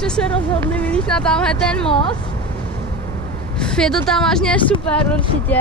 jsme se rozhodli vylít na tamhle ten most. Je to tam vážně super určitě.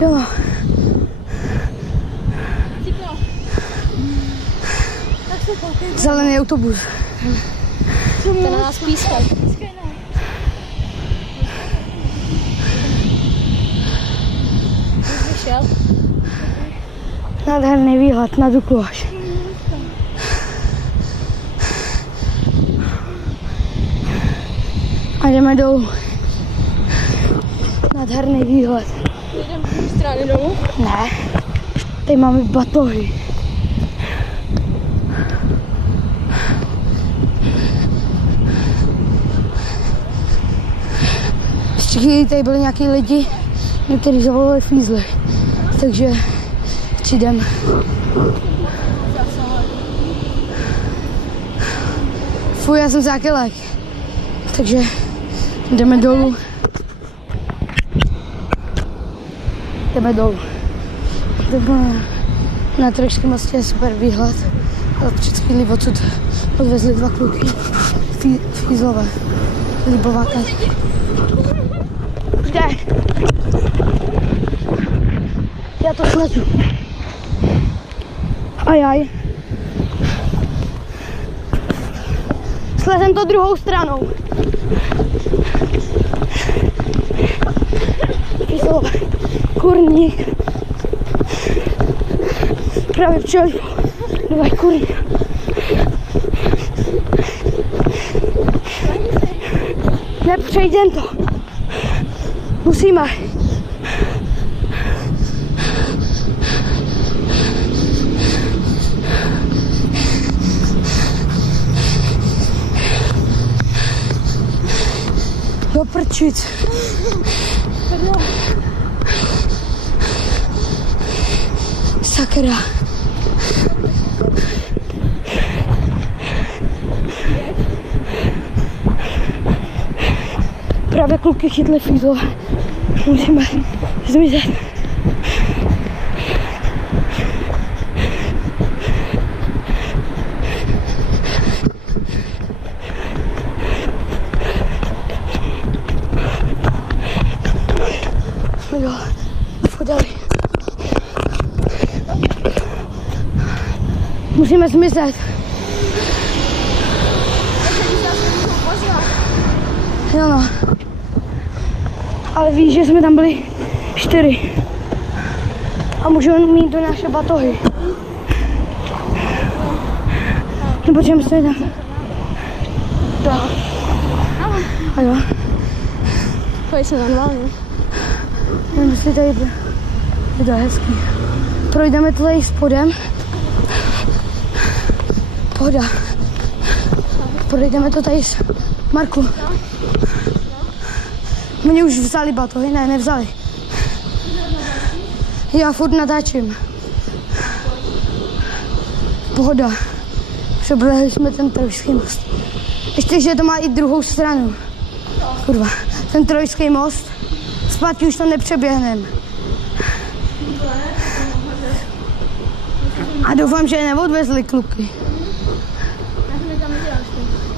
Jo. Zelený autobus. Ten na nás pískal. Vyšel. Nádherný výhled na Duklu až. A jdeme dolů. Nádherný výhled. Jdeme z té strany dolů? Ne. Tady máme batohy. Ještě tady byli nějaký lidi, kteří zavolali fízly. Takže jdeme. Fuj, já jsem zákylek. Takže jdeme dolů. Jdeme dolů. Na Trojském mostě je super výhled. Ale před chvílí odsud odvezli 2 kluky. Fízlové. Libováka. Kde? Já to slezu. Ajaj. Slezem to druhou stranou. Fízlové. Kurník. Právě přijeli. Dávaj kurník. Nepřejdem to. Musíme. Do prčic. Sakra. Právě kluky chytli fízlo. Musíme zmizet. Jo, podali. Musíme zmizet. Jo no. Ale víš, že jsme tam byli 4. A můžeme mít do naše batohy. Nebo čem jsme tam? A jo. Pojď se normálně. Nevím, jestli tady je to hezký. Projdeme to tady spodem. Pohoda. Projdeme to tady s Marku. Oni už vzali batohy? Ne, nevzali. Já furt natáčím. Pohoda. Přeběhli jsme ten Trojský most. Ještě, že to má i druhou stranu. Kurva. Ten Trojský most. Zpátky už to nepřeběhneme. A doufám, že je neodvezli kluky.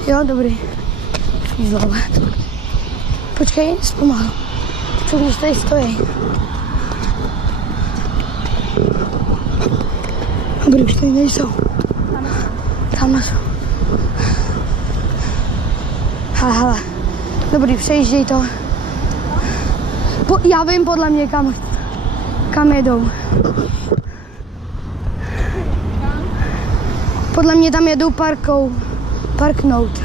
Jo, dobrý. Fízlové. Počkej, zpomal. Co když tady stojí? Dobrý, už tady nejsou. Tam jsou. Hele. Dobrý, přejížděj to. Já vím podle mě, kam jedou. Podle mě tam jedou parknout.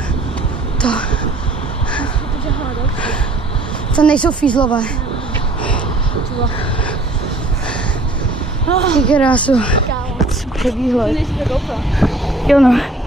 To nejsou fízlové. Ty krásu. Kámo. Přebíhlo. Ty nejsi to GoPro. Jo no.